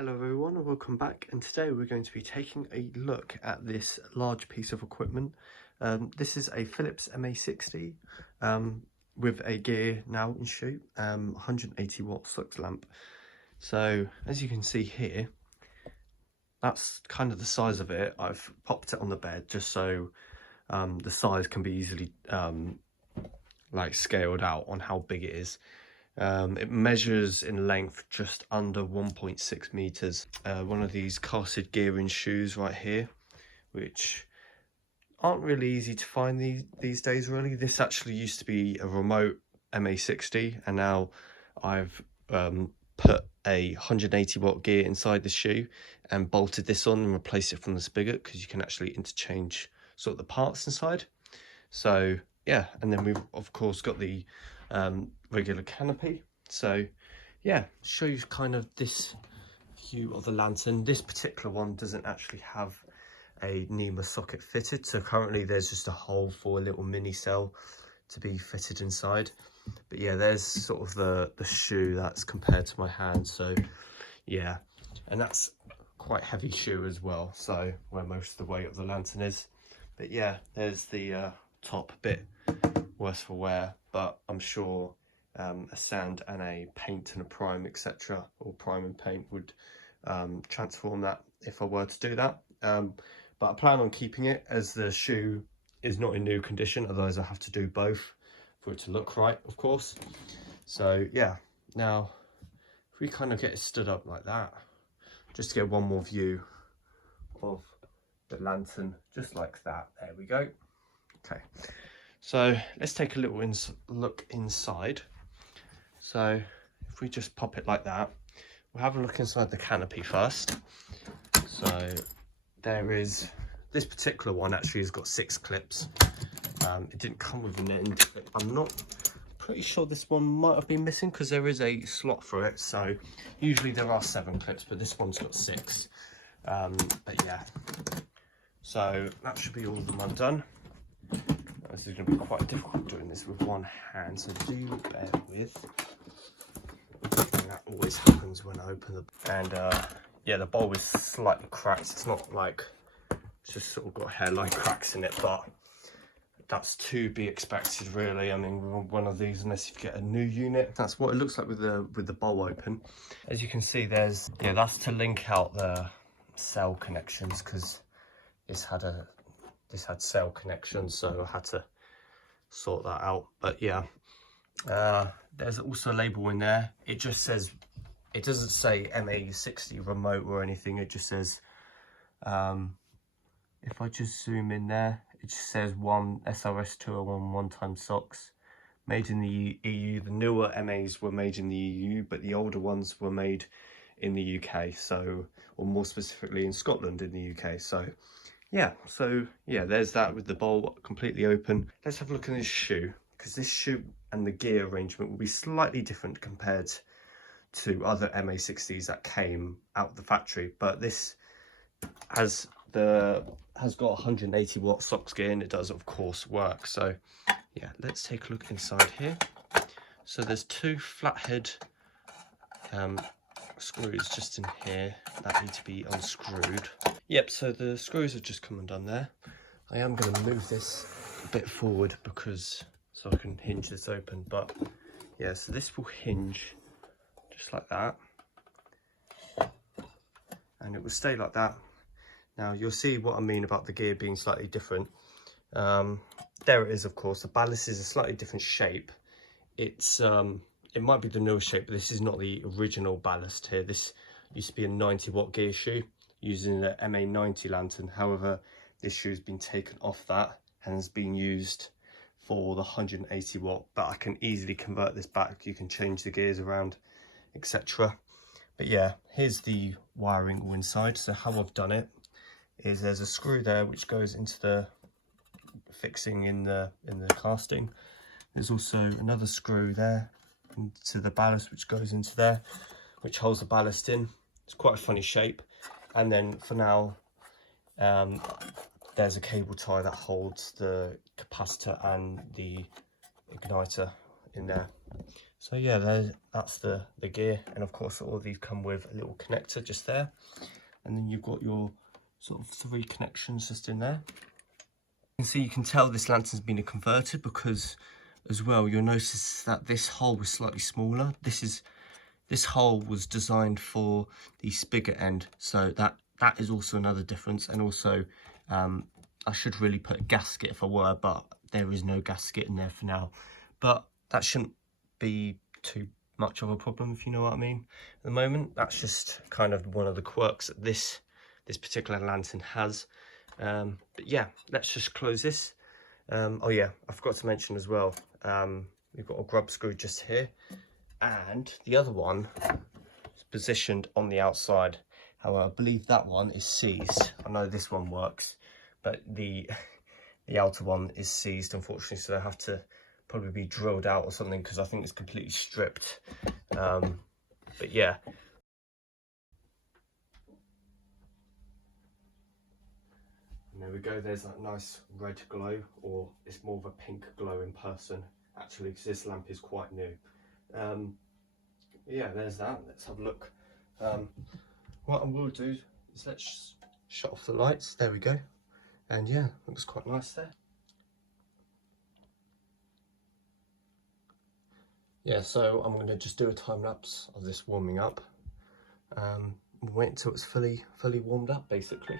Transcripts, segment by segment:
Hello everyone and welcome back, and today we're going to be taking a look at this large piece of equipment. This is a Philips MA60 with a gear now in shoe, 180W SOX lamp. So as you can see here, that's kind of the size of it. I've popped it on the bed just so the size can be easily like scaled out on how big it is. It measures in length just under 1.6 meters. One of these casted gearing shoes right here, which aren't really easy to find these days really. This actually used to be a remote MA60, and now I've put a 180W gear inside the shoe and bolted this on and replaced it from the spigot, because you can actually interchange sort of the parts inside. So yeah, and then we've of course got the regular canopy. So yeah, show you kind of this view of the lantern. This particular one doesn't actually have a NEMA socket fitted, so currently there's just a hole for a little mini cell to be fitted inside. But yeah, there's sort of the shoe that's compared to my hand. So yeah, and that's quite heavy shoe as well, so where most of the weight of the lantern is. But yeah, there's the top bit, worse for wear, but I'm sure a sand and a paint and a prime, etc., or prime and paint would transform that if I were to do that. But I plan on keeping it, as the shoe is not in new condition, otherwise I have to do both for it to look right, of course. So yeah, now if we kind of get it stood up like that, just to get one more view of the lantern, just like that. There we go. Okay, so let's take a little look inside. So if we just pop it like that, we'll have a look inside the canopy first. So there is, this particular one actually has got 6 clips. It didn't come with an end clip. I'm not pretty sure this one might have been missing, because there is a slot for it. So usually there are 7 clips, but this one's got 6. But yeah, so that should be all of them undone. This is going to be quite difficult doing this with one hand, so do bear with. And that always happens when I open the... And yeah, the bowl is slightly cracked. It's not like, it's just sort of got hairline cracks in it, but that's to be expected really. I mean, with one of these, unless you get a new unit. That's what it looks like with the bowl open. As you can see, there's, yeah, that's to link out the cell connections, because this had cell connections, so I had to sort that out. But yeah, there's also a label in there. It just says, it doesn't say MA60 remote or anything. It just says, if I just zoom in there, it just says one SRS 201 one-time SOX, made in the EU. The newer MAs were made in the EU, but the older ones were made in the UK, so, or more specifically in Scotland in the UK. So yeah, so yeah, there's that with the bowl completely open. Let's have a look at this shoe, because this shoe and the gear arrangement will be slightly different compared to other MA60s that came out of the factory. But this has got 180W SOX gear, and it does of course work. So yeah, let's take a look inside here. So there's 2 flathead screws just in here that need to be unscrewed. Yep, so the screws have just come undone there. I am going to move this a bit forward because so I can hinge this open. But yeah, so this will hinge just like that, and it will stay like that. Now you'll see what I mean about the gear being slightly different. There it is, of course. The ballast is a slightly different shape. It's it might be the newer shape, but this is not the original ballast here. This used to be a 90W gear shoe using the MA90 lantern. However, this shoe has been taken off that and has been used for the 180W, but I can easily convert this back. You can change the gears around, etc. But yeah, here's the wiring all inside. So how I've done it is there's a screw there which goes into the fixing in the casting. There's also another screw there into the ballast which goes into there, which holds the ballast in. It's quite a funny shape. And then for now, there's a cable tie that holds the capacitor and the igniter in there. So yeah, that's the gear, and of course all of these come with a little connector just there, and then you've got your sort of 3 connections just in there. You can see, you can tell this lantern's been converted because as well you'll notice that this hole was slightly smaller. This hole was designed for the spigot end, so that is also another difference. And also I should really put a gasket if I were, but there is no gasket in there for now, but that shouldn't be too much of a problem, if you know what I mean. At the moment, that's just kind of one of the quirks that this particular lantern has. But yeah, let's just close this. Oh yeah, I forgot to mention as well, we've got a grub screw just here, and the other one is positioned on the outside. However, I believe that one is seized. I know this one works, but the outer one is seized, unfortunately, so they have to probably be drilled out or something, because I think it's completely stripped. But yeah. And there we go, there's that nice red glow, or it's more of a pink glow in person, actually, because this lamp is quite new. Yeah, there's that. Let's have a look. What I will do is let's shut off the lights. There we go. And yeah, looks quite nice there. Yeah, so I'm going to just do a time lapse of this warming up. Wait until it's fully warmed up, basically.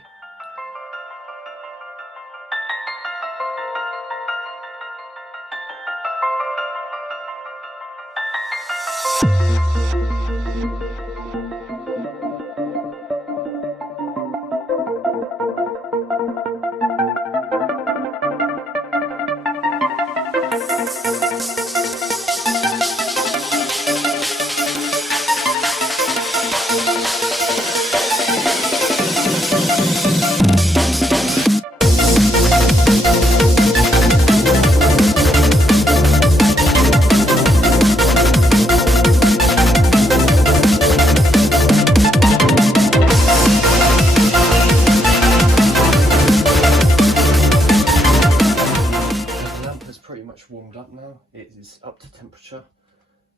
Warmed up now, it is up to temperature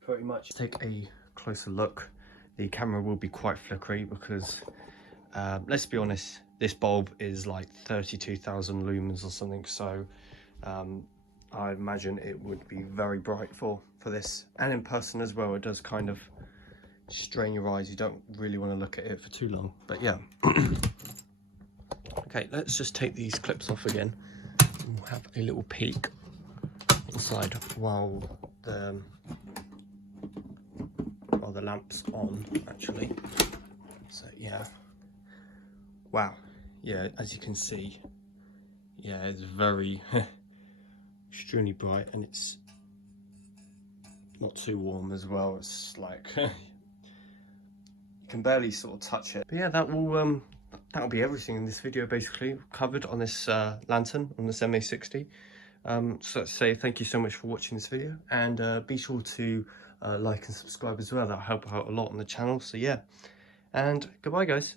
pretty much. Take a closer look. The camera will be quite flickery because let's be honest, this bulb is like 32,000 lumens or something, so I imagine it would be very bright for this, and in person as well. It does kind of strain your eyes. You don't really want to look at it for too long, but yeah. Okay, let's just take these clips off again. We'll have a little peek inside while the lamp's on, actually. So yeah, wow, yeah, as you can see, yeah, it's very extremely bright, and it's not too warm as well. It's like you can barely sort of touch it. But yeah, that'll be everything in this video, basically covered on this lantern, on this MA60. So let's say thank you so much for watching this video, and be sure to like and subscribe as well. That'll help out a lot on the channel. So yeah, and goodbye guys.